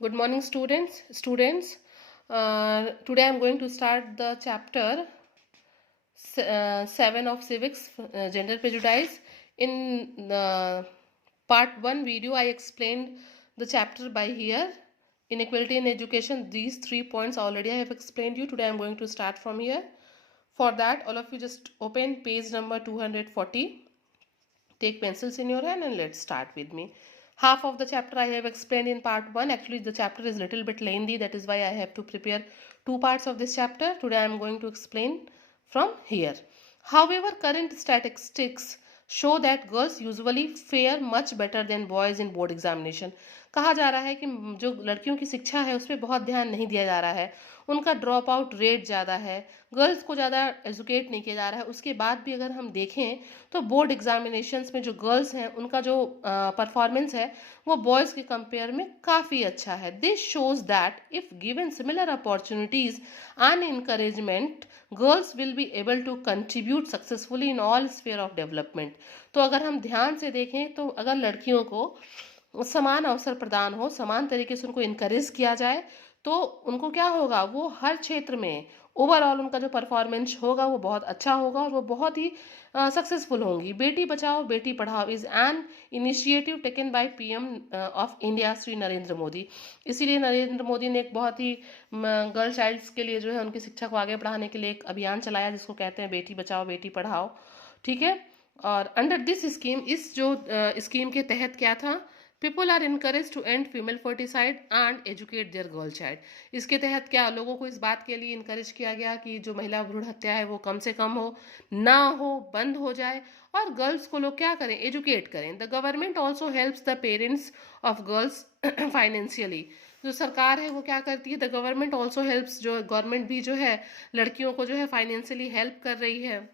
Good morning, students. Today I'm going to start the chapter 7 of civics, gender prejudice. In the part 1 video, I explained the chapter by here. Inequality in education, these 3 points already I have explained you. Today I'm going to start from here. For that, all of you just open page number 240. Take pencils in your hand and let's start with me. Half of the chapter I have explained in part 1. Actually, the chapter is a little bit lengthy. That is why I have to prepare 2 parts of this chapter. Today I am going to explain from here. However, current statistics show that girls usually fare much better than boys in board examination. कहा जा रहा है कि जो लड़कियों की शिक्षा है उस पर बहुत ध्यान नहीं दिया जा रहा है, उनका ड्रॉप आउट रेट ज़्यादा है, गर्ल्स को ज़्यादा एजुकेट नहीं किया जा रहा है. उसके बाद भी अगर हम देखें तो बोर्ड एग्जामिनेशंस में जो गर्ल्स हैं उनका जो परफॉर्मेंस है वो बॉयज़ के कंपेयर में काफ़ी अच्छा है. This shows that if given similar opportunities and encouragement girls will be able to contribute successfully in all sphere of development. तो अगर हम ध्यान से देखें तो अगर लड़कियों को समान अवसर प्रदान हो, समान तरीके से उनको इनकरेज किया जाए तो उनको क्या होगा, वो हर क्षेत्र में ओवरऑल उनका जो परफॉर्मेंस होगा वो बहुत अच्छा होगा और वो बहुत ही सक्सेसफुल होंगी. Beti Bachao Beti Padhao is an initiative taken by PM of India Shri Narendra Modi. इसीलिए नरेंद्र मोदी ने एक बहुत ही गर्ल चाइल्ड्स के लिए जो है उनकी शिक्षा को आगे बढ़ाने के लिए एक अभियान चलाया जिसको कहते हैं बेटी बचाओ बेटी पढ़ाओ. ठीक है. और अंडर दिस स्कीम, इस जो स्कीम के तहत क्या था, people are encourage to end female foeticide and educate their girl child. इसके तहत क्या लोगों को इस बात के लिए इनकरेज किया गया कि जो महिला भ्रूण हत्या है वो कम से कम हो, ना हो, बंद हो जाए और गर्ल्स को लोग क्या करें, एजुकेट करें. The government also helps the parents of girls financially. जो सरकार है वो क्या करती है, द गवर्नमेंट ऑल्सो हेल्प्स, जो गवर्नमेंट भी जो है लड़कियों को जो है फाइनेंशियली हेल्प कर रही है.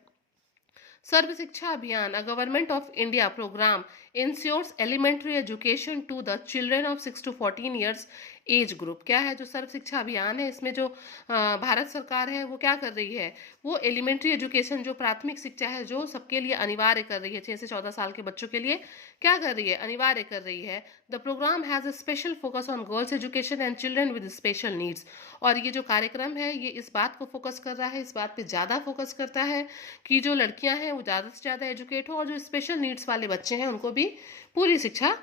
Sarva Shiksha Abhiyan, a government of India programme ensures elementary education to the children of 6 to 14 years age group. क्या है जो सर्व शिक्षा अभियान है, इसमें जो भारत सरकार है वो क्या कर रही है, वो एलिमेंट्री एजुकेशन जो प्राथमिक शिक्षा है जो सबके लिए अनिवार्य कर रही है, 6 से 14 साल के बच्चों के लिए क्या कर रही है, अनिवार्य कर रही है. The programme has a special focus on girls education and children with special needs. और ये जो कार्यक्रम है ये इस बात को फोकस कर रहा है, इस बात पे ज़्यादा फोकस करता है कि जो लड़कियां हैं वो ज़्यादा से ज़्यादा एजुकेट हो और जो स्पेशल नीड्स वाले बच्चे हैं उनको भी पूरी शिक्षा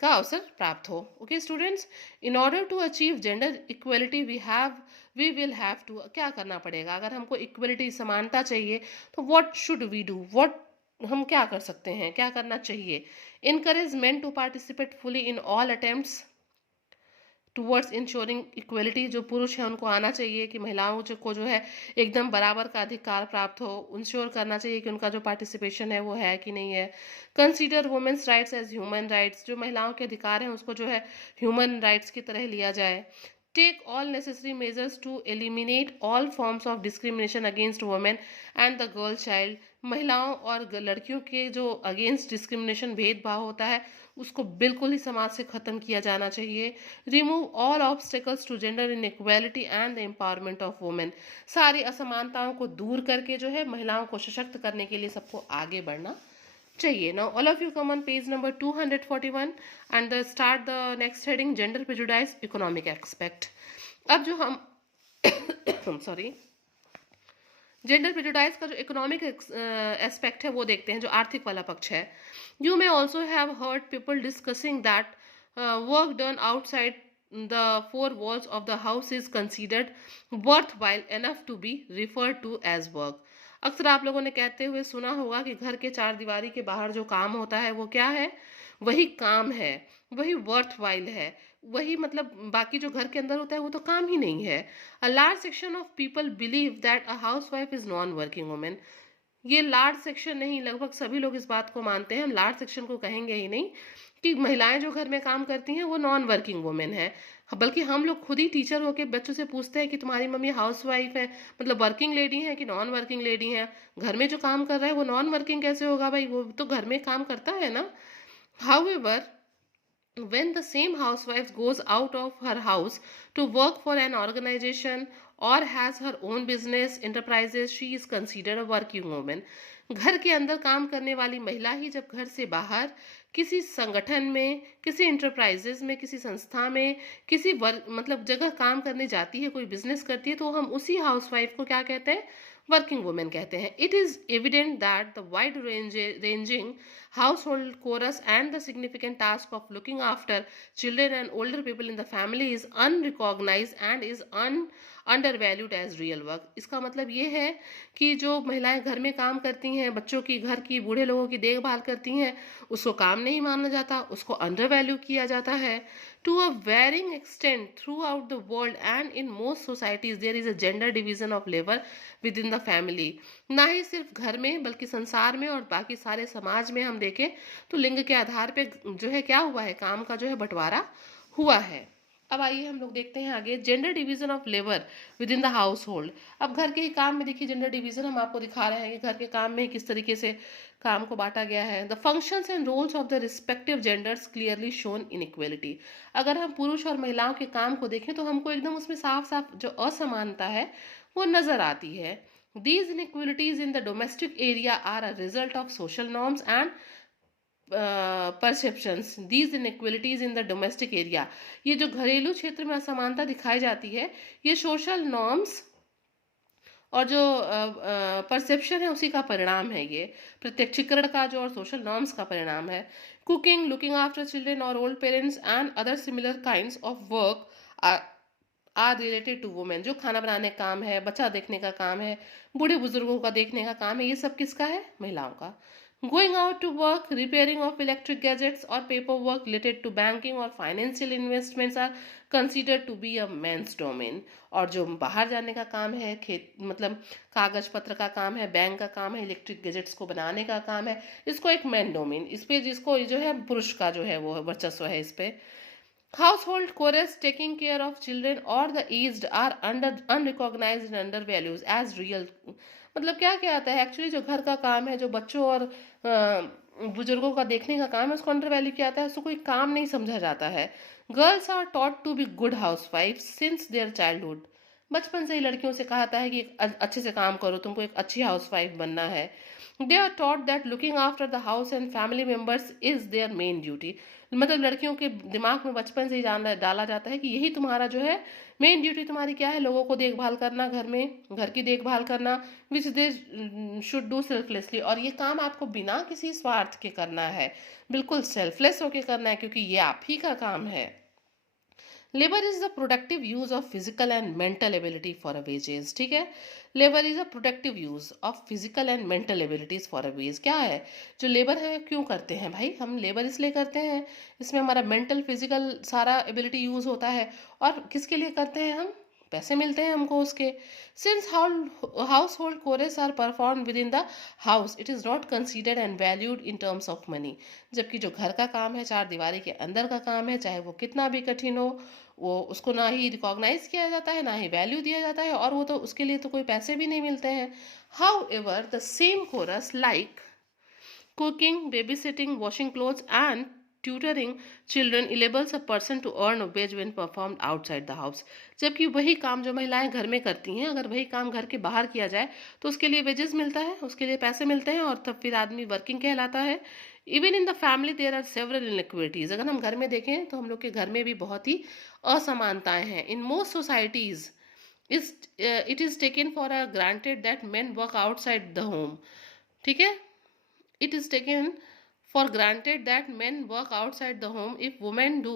का अवसर प्राप्त हो. Okay students, in order to achieve gender equality we will have to, क्या करना पड़ेगा, अगर हमको इक्वलिटी समानता चाहिए तो what should we do, what हम क्या कर सकते हैं, क्या करना चाहिए. Encourage men to participate fully in all attempts towards ensuring equality. जो पुरुष हैं उनको आना चाहिए कि महिलाओं को जो है एकदम बराबर का अधिकार प्राप्त हो, इंश्योर करना चाहिए कि उनका जो पार्टिसिपेशन है वो है कि नहीं है. Consider women's rights as human rights, जो महिलाओं के अधिकार हैं उसको जो है ह्यूमन राइट्स की तरह लिया जाए. Take all necessary measures to eliminate all forms of discrimination against women and the girl child. महिलाओं और लड़कियों के जो अगेंस्ट डिस्क्रिमिनेशन भेदभाव होता है उसको बिल्कुल ही समाज से ख़त्म किया जाना चाहिए. Remove all obstacles to gender inequality and the empowerment of women. सारी असमानताओं को दूर करके जो है महिलाओं को सशक्त करने के लिए सबको आगे बढ़ना चाहिए. Now all of you come on page number 241 and start the next heading gender prejudice economic expect. अब जो हम सॉरी जेंडर प्रेजुडाइज का जो इकोनॉमिक एस्पेक्ट है वो देखते हैं, जो आर्थिक वाला पक्ष है. You may also have heard people discussing that work done outside the four walls of the house is considered worthwhile enough to be referred to as work. अक्सर आप लोगों ने कहते हुए सुना होगा कि घर के चार दीवारी के बाहर जो काम होता है वो क्या है, वही काम है, वही वर्थवाइल है, वही मतलब बाकी जो घर के अंदर होता है वो तो काम ही नहीं है. A large section of people believe that a house wife is non working women. ये लार्ज सेक्शन नहीं, लगभग सभी लोग इस बात को मानते हैं, हम लार्ज सेक्शन को कहेंगे ही नहीं, कि महिलाएं जो घर में काम करती हैं वो नॉन वर्किंग वुमेन है. बल्कि हम लोग खुद ही टीचर होके बच्चों से पूछते हैं कि तुम्हारी मम्मी हाउस वाइफ है, मतलब वर्किंग लेडी है कि नॉन वर्किंग लेडी है. घर में जो काम कर रहा है वो नॉन वर्किंग कैसे होगा भाई, वो तो घर में काम करता है ना. However, when the same housewife goes out of her house to work for an organization or has her own business enterprises, she is considered a working woman. घर के अंदर काम करने वाली महिला ही जब घर से बाहर किसी संगठन में, किसी इंटरप्राइजेज में, किसी संस्था में, किसी वर्क मतलब जगह काम करने जाती है, कोई बिजनेस करती है, तो हम उसी हाउसवाइफ को क्या कहते हैं? वर्किंग वुमेन कहते हैं. It is evident that the wide ranging household chorus and the significant task of looking after children and older people in the family is unrecognized and is undervalued as real work. इसका मतलब ये है कि जो महिलाएं घर में काम करती हैं, बच्चों की, घर की, बूढ़े लोगों की देखभाल करती हैं, उसको काम नहीं माना जाता, उसको अंडर वैल्यू किया जाता है. To a varying extent throughout the world and in most societies there is a gender division of labour within the family. ना ही सिर्फ घर में बल्कि संसार में और बाकी सारे समाज में हम देखें तो लिंग के आधार पे जो है क्या हुआ है, काम का जो है बंटवारा हुआ है. अब आइए हम लोग देखते हैं आगे, gender division of labour within the house hold. अब घर के ही काम में देखिए जेंडर डिवीजन हम आपको दिखा रहे हैं कि घर के काम में किस तरीके से काम को बांटा गया है. The functions and roles of the respective genders clearly shown inequality. अगर हम पुरुष और महिलाओं के काम को देखें तो हमको एकदम उसमें साफ साफ जो असमानता है वो नजर आती है. These inequalities in the domestic area are a result of social norms and perceptions. These inequalities in the domestic area, ये जो घरेलू क्षेत्र में असमानता दिखाई जाती है, ये सोशल नॉर्म्स और जो परसेप्शन है उसी का परिणाम है. ये प्रत्यक्षीकरण का जो और सोशल नॉर्म्स का परिणाम है. कुकिंग, लुकिंग आफ्टर चिल्ड्रेन और old parents and other similar kinds of work are related to women. जो खाना बनाने का काम है, बच्चा देखने का काम है, बूढ़े बुजुर्गों का देखने का काम है, ये सब किसका है? महिलाओं का. Going out to work, repairing of electric gadgets और paper work related to banking और financial investments are considered to be a men's domain. और जो बाहर जाने का काम है, खेत मतलब कागज पत्र का काम है, बैंक का काम है, इलेक्ट्रिक गैजेट्स को बनाने का काम है, इसको एक मेन डोमेन, इस पे जिसको जो है पुरुष का जो है वो वर्चस्व है इस पे. Household chores taking care of children or the aged are unrecognized and undervalued as real. मतलब क्या क्या आता है एक्चुअली, जो घर का काम है, जो बच्चों और बुजुर्गों का देखने का काम है, उसको अंडर वैल्यू किया जाता है, उसको कोई काम नहीं समझा जाता है. Girls are taught to be good housewife since their childhood. बचपन से ही लड़कियों से कहा जाता है कि अच्छे से काम करो, तुमको एक अच्छी हाउस वाइफ बनना है. They are taught that looking after the house and family members is their main duty. मतलब लड़कियों के दिमाग में बचपन से ही डाला जाता है कि यही तुम्हारा जो है मेन ड्यूटी, तुम्हारी क्या है? लोगों को देखभाल करना, घर में घर की देखभाल करना, विच दे शुड डू सेल्फलेसली. और ये काम आपको बिना किसी स्वार्थ के करना है, बिल्कुल सेल्फलेस होके करना है, क्योंकि ये आप ही का काम है. Labour is the productive use of physical and mental ability for a wages. ठीक है, labour is a productive use of physical and mental abilities for a wage. क्या है जो लेबर है, क्यों करते हैं भाई? हम लेबर इसलिए करते हैं, इसमें हमारा मेंटल फिजिकल सारा एबिलिटी यूज होता है. और किसके लिए करते हैं हम? पैसे मिलते हैं हमको उसके. Since household chores are perform within the house, it is not considered and valued in terms of money. जबकि जो घर का काम है, चार दीवारी के अंदर का काम है, चाहे वो कितना भी कठिन हो, वो उसको ना ही रिकॉग्नाइज किया जाता है, ना ही वैल्यू दिया जाता है, और वो तो उसके लिए तो कोई पैसे भी नहीं मिलते हैं. However the same chores like cooking, babysitting, washing clothes, and tutoring children enables a person to earn a wage when performed outside the house. जबकि वही काम जो महिलाएं घर में करती हैं, अगर वही काम घर के बाहर किया जाए तो उसके लिए वेजेस मिलता है, उसके लिए पैसे मिलते हैं, और तब फिर आदमी वर्किंग कहलाता है. Even in the family there are several inequities. अगर हम घर में देखें तो हम लोग के घर में भी बहुत ही असमानताएं हैं. इन most societies it is taken for a granted that main work outside the home. ठीक है, it is taken for granted that men work outside the home. If women do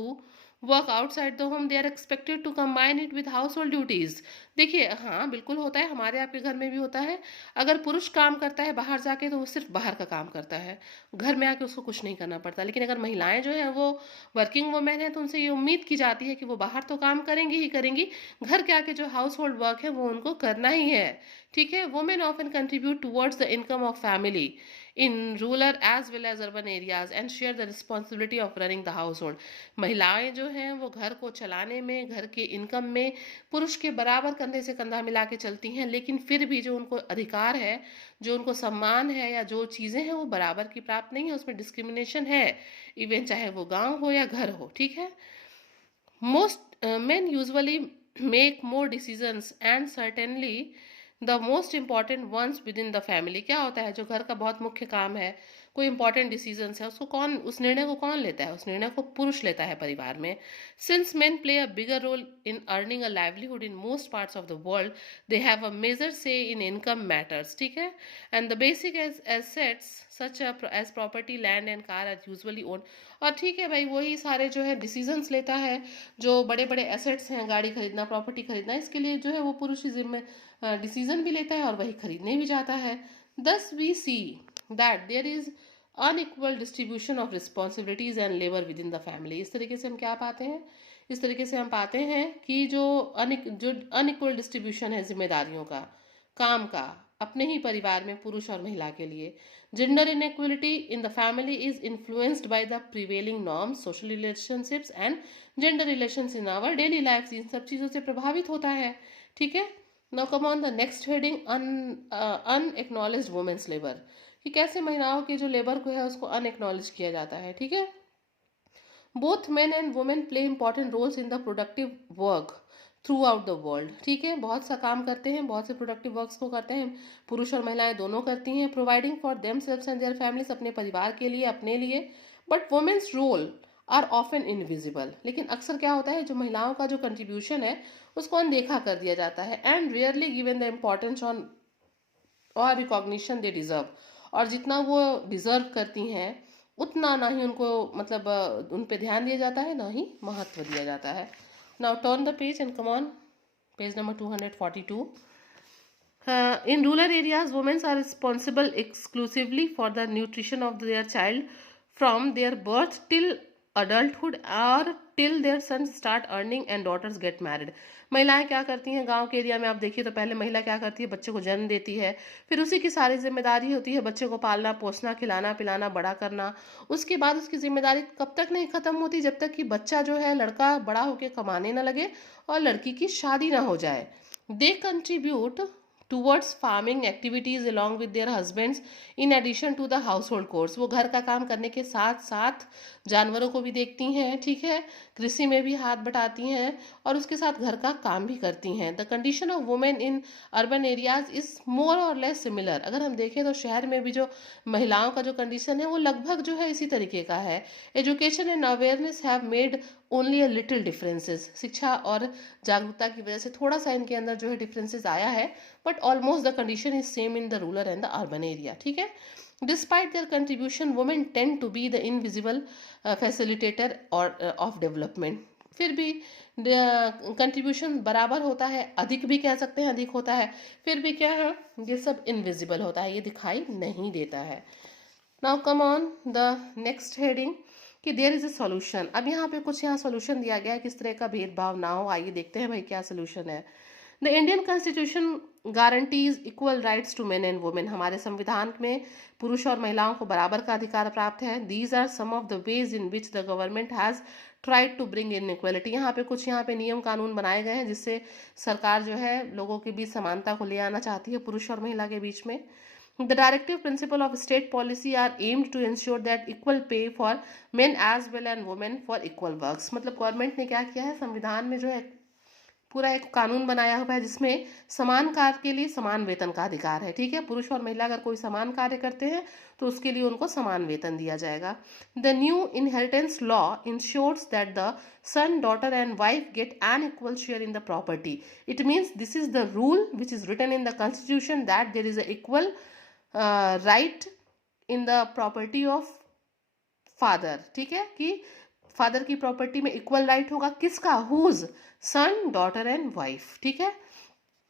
work outside the home, they are expected to combine it with household duties. देखिए, हाँ बिल्कुल होता है, हमारे आपके घर में भी होता है. अगर पुरुष काम करता है बाहर जाके तो वो सिर्फ बाहर का काम करता है, घर में आके उसको कुछ नहीं करना पड़ता. लेकिन अगर महिलाएं जो है वो वर्किंग वुमेन है तो उनसे ये उम्मीद की जाती है कि वो बाहर तो काम करेंगी ही करेंगी, घर के आके जो हाउस होल्ड वर्क है वो उनको करना ही है. ठीक है, women often contribute towards the income of family in rural as well as urban areas and share the responsibility of running the household. महिलाएं जो हैं वो घर को चलाने में, घर के इनकम में पुरुष के बराबर कंधे से कंधा मिला के चलती हैं, लेकिन फिर भी जो उनको अधिकार है, जो उनको सम्मान है, या जो चीज़ें हैं वो बराबर की प्राप्त नहीं है, उसमें डिस्क्रिमिनेशन है, इवन चाहे वो गांव हो या घर हो. ठीक है, most men usually make more decisions and certainly the most important once with in the family. क्या होता है जो घर का बहुत मुख्य काम है, कोई इंपॉर्टेंट डिसीजंस है, उसको कौन, उस निर्णय को कौन लेता है? उस निर्णय को पुरुष लेता है परिवार में. Since men play a bigger role in earning a livelihood in most parts of the world, they have a major say in income matters. ठीक है. And the basic assets such as property, land and car are usually owned. और ठीक है भाई, वही सारे जो है डिसीजंस लेता है, जो बड़े बड़े एसेट्स हैं, गाड़ी खरीदना, प्रॉपर्टी खरीदना, इसके लिए जो है वो पुरुष ही जिम्मे डिसीजन भी लेता है और वही खरीदने भी जाता है. Thus we see that there is unequal distribution of responsibilities and labor within the family. इस तरीके से हम क्या पाते हैं? इस तरीके से हम पाते हैं कि जो अनइक्वल डिस्ट्रीब्यूशन है जिम्मेदारियों का, काम का, अपने ही परिवार में पुरुष और महिला के लिए. Gender inequality in the family is influenced by the prevailing norms, social relationships and gender relations in our daily life. इन सब चीज़ों से प्रभावित होता है. ठीक है. Now come on the next heading, unacknowledged women's labour, कि कैसे महिलाओं के जो लेबर को है उसको अनएक्नॉलेज किया जाता है. ठीक है. Both men and women play important roles in the productive work throughout the world. ठीक है. बहुत सा काम करते हैं, बहुत से प्रोडक्टिव वर्क्स को करते हैं, पुरुष और महिलाएं दोनों करती हैं. Providing for themselves and their families, अपने परिवार के लिए, अपने लिए. But women's role are often invisible. लेकिन अक्सर क्या होता है, जो महिलाओं का जो कंट्रीब्यूशन है उसको अनदेखा कर दिया जाता है. And rarely given the importance on और रिकॉग्निशन दे डिजर्व. और जितना वो डिजर्व करती हैं उतना ना ही उनको मतलब उन पे ध्यान दिया जाता है, ना ही महत्व दिया जाता है. Now turn the page and come on page number 242. In rural areas, women are responsible exclusively for the nutrition of their child from their birth till adulthood or till their sons start earning and daughters get married. महिलाएं क्या करती हैं गांव के area में? आप देखिए तो पहले महिला क्या करती है, बच्चे को जन्म देती है, फिर उसी की सारी जिम्मेदारी होती है बच्चे को पालना, पोसना, खिलाना, पिलाना, बड़ा करना. उसके बाद उसकी जिम्मेदारी कब तक नहीं खत्म होती? जब तक कि बच्चा जो है लड़का बड़ा होकर कमाने ना लगे और लड़की की शादी ना हो जाए. They contribute towards farming activities along with their husbands in addition to the household chores. वो घर का काम करने के साथ साथ जानवरों को भी देखती हैं. ठीक है. कृषि में भी हाथ बटाती हैं और उसके साथ घर का काम भी करती हैं. The condition of women in urban areas is more और लेस सिमिलर. अगर हम देखें तो शहर में भी जो महिलाओं का जो कंडीशन है वो लगभग जो है इसी तरीके का है. Education and awareness have made only a little differences. शिक्षा और जागरूकता की वजह से थोड़ा सा इनके अंदर जो है डिफरेंसेस आया है, but almost the condition is same in the rural and the urban area. ठीक है. Despite their contribution women tend to be the invisible facilitator और ऑफ डेवलपमेंट. फिर भी कंट्रीब्यूशन बराबर होता है, अधिक भी कह सकते हैं अधिक होता है, फिर भी क्या है, ये सब इनविजिबल होता है, ये दिखाई नहीं देता है. Now come on the next heading कि देयर इज अ सॉल्यूशन. अब यहाँ पे कुछ यहाँ सॉल्यूशन दिया गया है किस तरह का भेदभाव ना हो. आइए देखते हैं भाई क्या सॉल्यूशन है. The Indian constitution guarantees equal rights to men and women. हमारे संविधान में पुरुष और महिलाओं को बराबर का अधिकार प्राप्त है. These are some of the ways in which the government has tried to bring in equality. यहाँ पे कुछ यहाँ पे नियम कानून बनाए गए हैं जिससे सरकार जो है लोगों के बीच समानता को ले आना चाहती है पुरुष और महिला के बीच में. The directive principle of state policy are aimed to ensure that equal pay for men as well as women for equal works. मतलब गवर्नमेंट ने क्या किया है, संविधान में जो है पूरा एक कानून बनाया हुआ है जिसमें समान कार्य के लिए समान वेतन का अधिकार है. ठीक है. पुरुष और महिला अगर कोई समान कार्य करते हैं तो उसके लिए उनको समान वेतन दिया जाएगा. The new inheritance law ensures that the son, daughter and wife get an equal share in the property. It means this is the rule which is written in the constitution that there is a equal right in the property of father. ठीक है. कि father की property में equal right होगा किसका? Whose? Son, daughter and wife. ठीक है.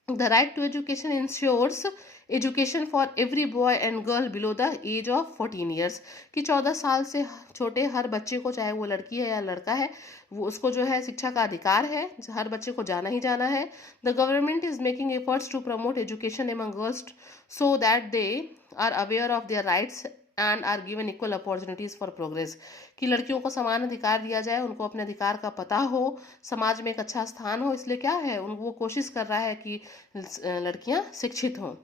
The right to education ensures education for every boy and girl below the age of 14 years. कि 14 साल से छोटे हर बच्चे को, चाहे वो लड़की है या लड़का है, वो उसको जो है शिक्षा का अधिकार है. हर बच्चे को जाना ही जाना है. The government is making efforts to promote education among girls so that they are aware of their rights and are given equal opportunities for progress. कि लड़कियों को समान अधिकार दिया जाए, उनको अपने अधिकार का पता हो, समाज में एक अच्छा स्थान हो. इसलिए क्या है, वो कोशिश कर रहा है कि लड़कियां शिक्षित हों.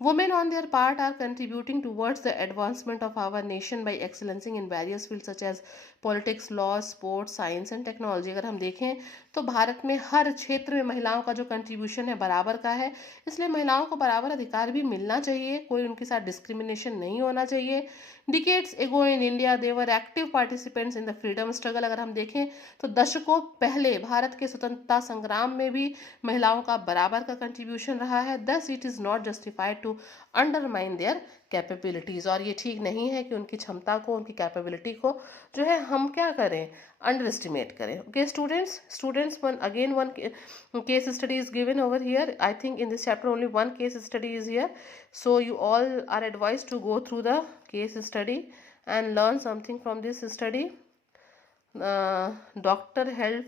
Women on their part are contributing towards the advancement of our nation by excelling in various fields such as politics, law, sports, science and technology. अगर हम देखें तो भारत में हर क्षेत्र में महिलाओं का जो कंट्रीब्यूशन है बराबर का है. इसलिए महिलाओं को बराबर अधिकार भी मिलना चाहिए, कोई उनके साथ डिस्क्रिमिनेशन नहीं होना चाहिए. डिकेड्स एगो in India they were active participants in the freedom struggle. अगर हम देखें तो दशकों पहले भारत के स्वतंत्रता संग्राम में भी महिलाओं का बराबर का कंट्रीब्यूशन रहा है। Thus it is not justified to undermine their capabilities, और ये ठीक नहीं है कि उनकी क्षमता को, उनकी कैपेबिलिटी को जो है हम क्या करें, अंडर एस्टिमेट करें। Okay students one case study is given over here. I think in this chapter only one case study is here, so you all are advised to go through the case study and learn something from this study. uh, doctor held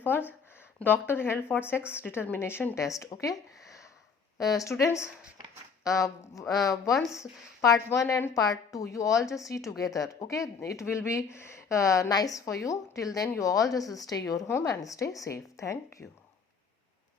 for sex determination test. Okay, students, once part 1 and part 2 you all just see together. Okay, it will be nice for you. Till then you all just stay your home and stay safe. Thank you.